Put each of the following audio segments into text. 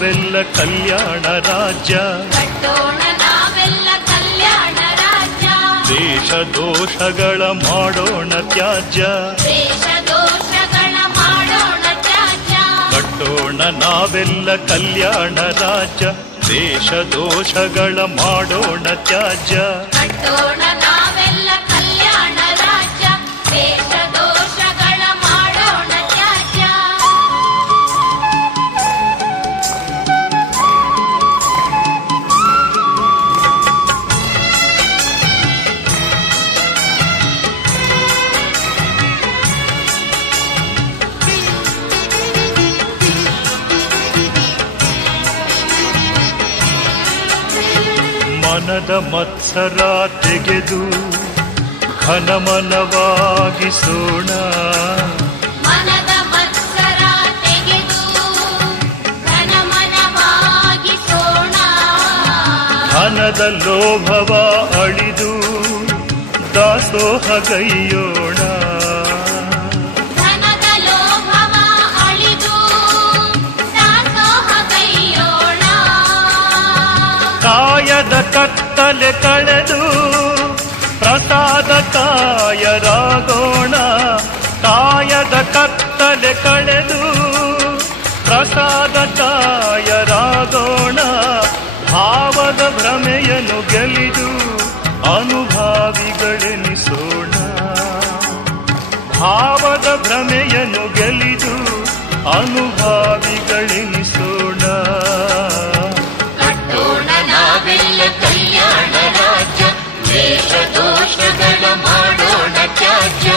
ನಾವೆಲ್ಲ ಕಲ್ಯಾಣ ರಾಜ್ಯ, ಕಟ್ಟೋಣ ನಾವೆಲ್ಲ ಕಲ್ಯಾಣ ರಾಜ್ಯ. ದೇಶ ದೋಷಗಳ ಮಾಡೋಣ ತ್ಯಾಜ್ಯ, ದೇಶ ದೋಷಗಳ ಮಾಡೋಣ ತ್ಯಾಜ್ಯ. ಕಟ್ಟೋಣ ನಾವೆಲ್ಲ ಕಲ್ಯಾಣ ರಾಜ್ಯ, ದೇಶ ದೋಷಗಳ ಮಾಡೋಣ ತ್ಯಾಜ್ಯ. ಕಟ್ಟೋಣ ನಾವೆಲ್ಲ ಕಲ್ಯಾಣ ರಾಜ್ಯ, ದೇಶ ದೋಷಗಳ ಮಾಡೋಣ ತ್ಯಾಜ್ಯ. ಮನದ ಮತ್ಸರ ತೆಗೆದು ಘನಮನವಾಗಿಸೋಣ, ಮನದ ಮತ್ಸರ ತೆಗೆದು ಘನಮನವಾಗಿಸೋಣ. ಧನದ ಲೋಭವ ಅಳಿದು ದಾಸೋಹಗೈಯೋಣ, ಧನದ ಲೋಭವ ಅಳಿದು ದಾಸೋಹಗೈಯೋಣ. ಕಾಯದ ಕತ್ತಲೆ ಕಳೆದು ಪ್ರಸಾದ ಕಾಯರಾಗೋಣ, ಕಾಯದ ಕತ್ತಲೆ ಕಳೆದು ಪ್ರಸಾದ ಕಾಯರಾಗೋಣ. ಭಾವದ ಭ್ರಮೆಯನ್ನು ಗೆಲಿದು ಅನುಭಾವಿಗಳೆನಿಸೋಣ, ಭಾವದ ಭ್ರಮೆಯನ್ನು ಗೆಲಿದು ಅನುಭಾವಿಗಳೆನಿಸೋಣ. ಕಟ್ಟೋಣ ನಾವೆಲ್ಲ ಕಲ್ಯಾಣ ರಾಜ್ಯ, ದೇಶ ದೋಷಗಳ ಮಾಡೋಣ ತ್ಯಾಜ್ಯ.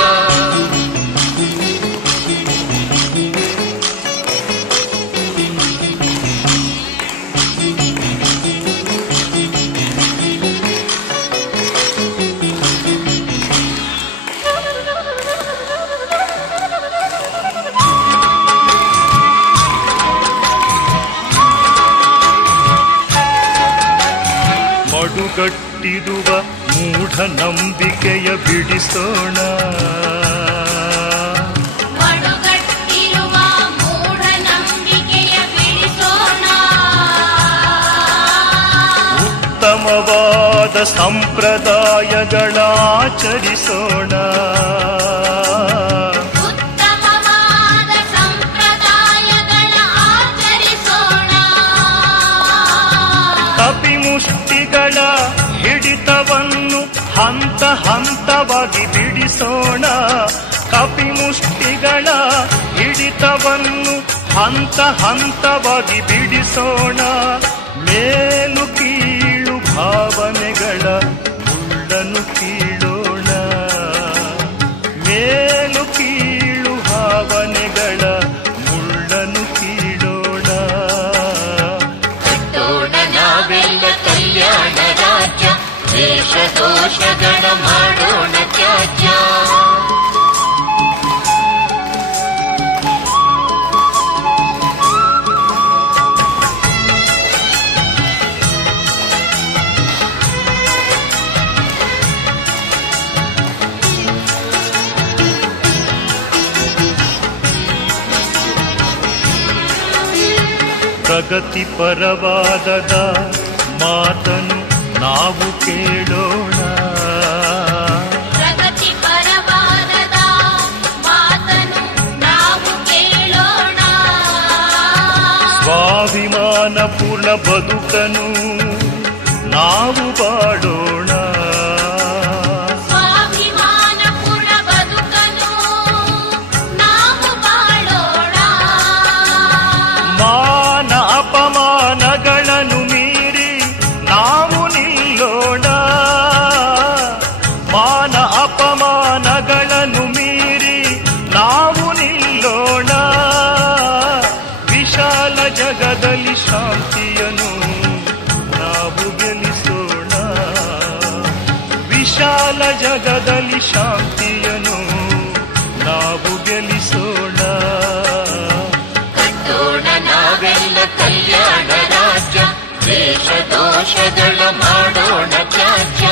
ಮಡುಗಟ್ಟಿರುವ ಮೂಢನಂಬಿಕೆಯ ಬಿಡಿಸೋಣ, ಮಡುಗಟ್ಟಿರುವ ಮೂಢನಂಬಿಕೆಯ ಬಿಡಿಸೋಣ. ಉತ್ತಮವಾದ ಸಂಪ್ರದಾಯಗಳ ಆಚರಿಸೋಣ, ಉತ್ತಮವಾದ ಸಂಪ್ರದಾಯಗಳ ಆಚರಿಸೋಣ. ಕಪಿಮುಷ್ಟಿಗಳ ಹಿಡಿತವನ್ನು ಹಂತ ಹಂತವಾಗಿ ಬಿಡಿಸೋಣ, ಕಪಿಮುಷ್ಟಿಗಳ ಹಿಡಿತವನ್ನು ಹಂತ ಹಂತವಾಗಿ ಬಿಡಿಸೋಣ. ಮೇಲು ಕೀಳು ಭಾವನೆಗಳ ಮುಳ್ಳನ್ನು ಕೀಳೋಣ, ಮೇಲು ಕೀಳು ಭಾವನೆಗಳ ಮುಳ್ಳನ್ನು ಕೀಳೋಣ. ಕಟ್ಟೋಣ ನಾವೆಲ್ಲ ಕಲ್ಯಾಣ ರಾಜ್ಯ, ದೇಶ ದೋಷಗಳ ಮಾಡೋಣ ತ್ಯಾಜ್ಯ. ಪ್ರಗತಿ ಪರವಾದದ ಮಾತನು ನಾವು ಕೇಳೋಣ, ಪ್ರಗತಿ ಪರವಾದದ ಮಾತನು ನಾವು ಕೇಳೋಣ. ಸ್ವಾಭಿಮಾನ ಪೂರ್ಣ ಬದುಕನು ನಾವು ಬಾಳೋಣ, ಸ್ವಾಭಿಮಾನ ಪೂರ್ಣ ಬದುಕನು ನಾವು ಬಾಳೋಣ. ಮಾನ ಅಪಮಾನಗಳನ್ನು ಮೀರಿ ನಾವು ನಿಲ್ಲೋಣ, ಮಾನ ಅಪಮಾನಗಳನ್ನು ಮೀರಿ ನಾವು ನಿಲ್ಲೋಣ. ವಿಶಾಲ ಜಗದಲ್ಲಿ ಶಾಂತಿಯನ್ನು ನಾವು ಗೆಲ್ಲಿಸೋಣ, ವಿಶಾಲ ಜಗದಲ್ಲಿ ಶಾಂತಿಯನ್ನು ನಾವು ಗೆಲ್ಲಿಸೋಣ. ಕಟ್ಟೋಣ ನಾವೆಲ್ಲ ಕಲ್ಯಾಣ ರಾಜ್ಯ, ದೇಶ ದೋಷಗಳ ಮಾಡೋಣ ತ್ಯಾಜ್ಯ.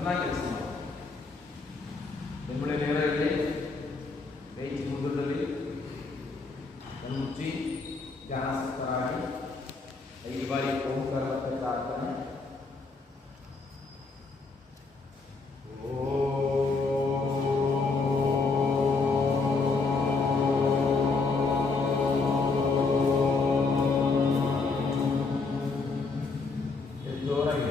ಚೆನ್ನಾಗಿ ಕೆಲಸ ಮಾಡಿ. ಬೆಂಬಲ ನೇರ ಇದೆ, ಕೈ ಮುಖದಲ್ಲಿ ಮುಚ್ಚಿ ಧ್ಯಾನಾಸಕ್ತರಾಗಿ 5 ಬಾರಿ ಓಂಕಾರ ಪ್ರಾರ್ಥನೆ. ಜೋರಾಗಿ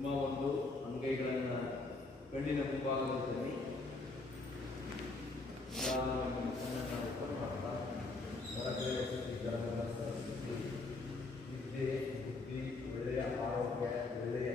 ನಿಮ್ಮ ಒಂದು ಅಂಗೈಗಳನ್ನು ಕಣ್ಣಿನ ಮುಂಭಾಗದಲ್ಲಿ ವಿದ್ಯೆ, ಬುದ್ಧಿ, ಒಳ್ಳೆಯ ಆರೋಗ್ಯ, ಒಳ್ಳೆಯ